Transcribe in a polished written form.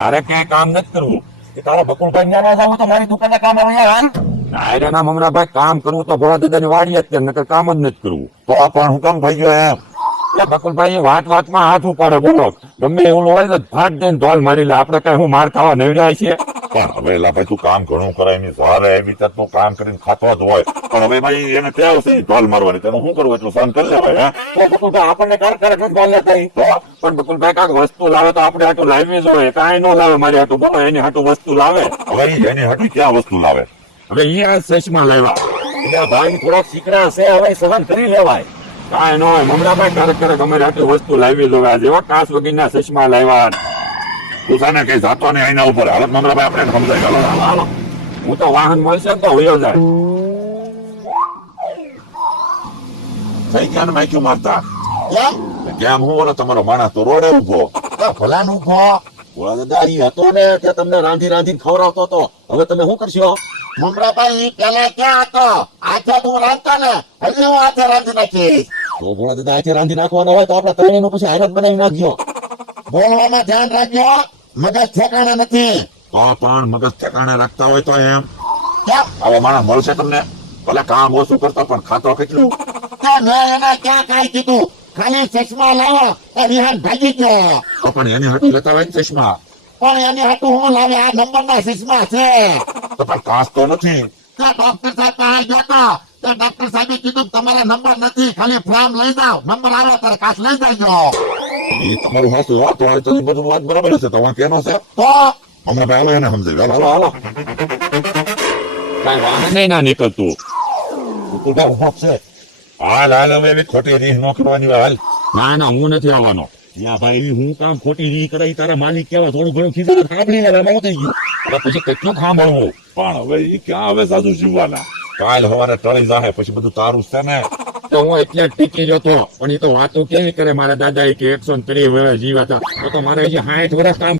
તારે ક્યાંય કામ નથી કરવું. કે તારા બકુલભાઈ ન્યા ના જાવું તો મારી દુકાને કામ આવે હાલ. અરે ના મમરાભાઈ, કામ કરવું તો ભોળા દાદાની વાડી જ છે, નકર કામ જ નથી કરવું. તો આ પણ હું કામ થઈ ગયો એમ? એટલે બકુલભાઈ વાતમાં હાથ ઉપાડે, બોલો ગમે એવું હોય તો ફાટ દઈને ઢોલ મારી લે. આપણે કઈ હું માર ખાવા નવડ્યા છીએ? પણ હવે એલા ભાઈ તું કામ ઘણું કરાય ની સારે એવી નું કામ કરીને ખાતો જ હોય, પણ હવે ભાઈ એને ક્યાં આવશે ઢોલ મારવાની? તેનું શું કરવું? એટલું સહન કરી લેવાય. તો બકુલભાઈ આપણને કાર કરે નથી બોલ લેતા ઈ. પણ બકુલભાઈ કાંઈક વસ્તુ લાવે તો આપણે હાટું લાવવી જ હોય. કાંઈ ન લાવે મારી હાટું, બોલો એની હાટું વસ્તુ લાવે. હવે એની હટી ક્યાં વસ્તુ લાવે? હવે અહીંયા સચમાં લાવ્યા. એટલે ભાઈ થોડાક શીકડા છે, હવે સહન કરી લેવાય. કાંઈ ન હોય મમરાભાઈ, ક્યારેક અમારી હાટું વસ્તુ લાવી લો. જેવા કાસ વગીરના સચમાં લાવ્યા. તું સાને કઈ જાતો ને એના ઉપર હાલત મમરાભાઈ આપણે સમજાય. હાલો હાલો, હું તો વાહન મળશે ને તો વયો જાય. થઈ ગયા ને માઈક્યું મારતા કેમ? હું ઓલો તમારો માણસ તો રોડે ઉભો ભલાનું ખો ઓલા દાદા ઈ હતો ને તે તમને રાંધી રાંધીને ખવડાવતો હતો. હવે તમે શું કરશો? મમરાભાઈ પેલા ક્યાં હતો? આજે તું રાંધતો ને, હજી હું આજે રાંધી નાખીશ. તો ભોળા દાદા આજે રાંધી નાખવાના હોય તો આપણે ત્રણેયનું પછી હારત બનાવી નાખજો. બોલવામાં ધ્યાન રાખજો, મગજ ઠેકાણા નથી. તો પણ મગજ ઠેકાણે રાખતા હોય તો એમ કેમ? આવો માણસ મળશે તમને? ભલે કામ ઓછું કરતો પણ ખાતો કેટલું? તો મેં એને ક્યાં કાંઈ કીધું? ખાલી ચશ્મા લાવો તો વિહાન ભાગી ગયો. તો પણ એની હટી લેતા હોય ને ચશ્મા. પણ એની હાટું હું લાવે? આ નંબરના ચશ્મા છે. તો પણ કાંસ તો નથી. તો ડોક્ટર સાહેબ પાસે ગયો તો ડોક્ટર સાહેબે કીધું તમારા નંબર નથી, ખાલી ફોર્મ લઈ જાઓ, નંબર આવે ત્યારે કાચ લઈ જાજો. એ તમારું હાસું વાત હોય તો બધું વાત બરાબર છે. તો વાંક એનો છે. તો હમણાં ભાઈ હાલો એને સમજાય. હાલો હાલો કાંઈ વાહન ના નીકળતું. હાલ હાલ હવે એવી ખોટી રીહ ન કરવાની હોય. હાલ ના ના, હું નથી આવવાનો. યા ભાઈ, હું કામ ખોટી રી કરાઈ તારા માલિક કેવા થોડું ઘણું કીધું સાંભળી લે. એમાં હું થઈ ગયું? હવે પછી કેટલું સાંભળવું? પણ હવે એ ક્યાં હવે સાધુ જીવવાના? કાલ સવારે ટળી જાય પછી બધું તારું છે ને. તો હું એટલે જ ટીકી જતો, પણ એ તો વાતો કેવી કરે મારા દાદા કે 130 વર્ષ જીવાતા. તો મારે હજી 60 વર્ષ કામ